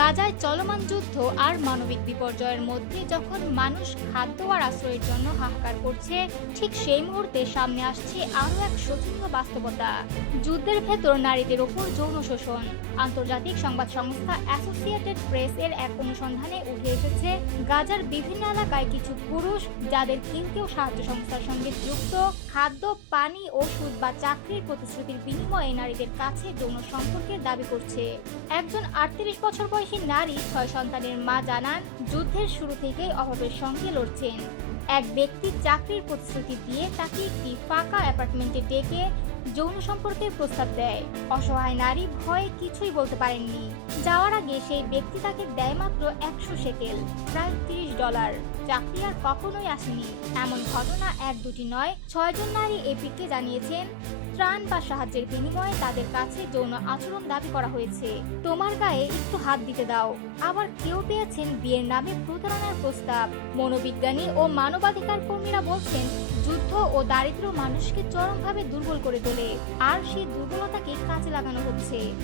গাজায় চলমান যুদ্ধ আর মানবিক বিপর্যয়ের মধ্যে যখন মানুষ খাদ্য আর আশ্রয়ের জন্য হাহাকার করছে, ঠিক সেই মুহূর্তে সামনে আসছে আরও এক শোচনীয় বাস্তবতা। যুদ্ধের ভেতর নারীদের ওপর যৌন শোষণ। আন্তর্জাতিক সংবাদ সংস্থা অ্যাসোসিয়েটেড প্রেস এর এক অনুসন্ধানে উঠে এসেছে, গাজার বিভিন্ন এলাকায় কিছু পুরুষ যাদের কেউ কেউ সাহায্য সংস্থার সঙ্গে যুক্ত, খাদ্য, পানি, ওষুধ বা চাকরির প্রতিশ্রুতির বিনিময়ে নারীদের কাছে যৌন সম্পর্কের দাবি করছে। একজন আটত্রিশ বছর বয়সী নারী ছয় সন্তানের মা জানান, যুদ্ধের শুরু থেকেই অভাবের সঙ্গে লড়ছেন। এক ব্যক্তি চাকরির প্রতিশ্রুতি দিয়ে তাকে একটি ফাঁকা অ্যাপার্টমেন্টে ডেকে যৌন সম্পর্কের প্রস্তাব দেয়। অসহায় নারী ভয়ে কিছুই বলতে পারেননি। যাওয়ার আগে সেই ব্যক্তি তাকে দেয় মাত্র একশো সেকেল, প্রায় তিরিশ ডলার। চাকরি আর কখনোই আসেনি। এমন ঘটনা এক দুটি নয় ছয়জন নারী এপিকে জানিয়েছেন, ত্রাণ বা সাহায্যের বিনিময়ে তাদের কাছে যৌন আচরণ দাবি করা হয়েছে। তোমার গায়ে একটু হাত দিতে দাও। আবার কেউ পেয়েছেন বিয়ের নামে প্রতারণার প্রস্তাব। মনোবিজ্ঞানী ও মানবাধিকার কর্মীরা বলছেন যুদ্ধ ও দারিদ্র মানুষকে চরমভাবে দুর্বল করে তোলে। আর সেই দুর্বলতাকে কাজে লাগানো হচ্ছে।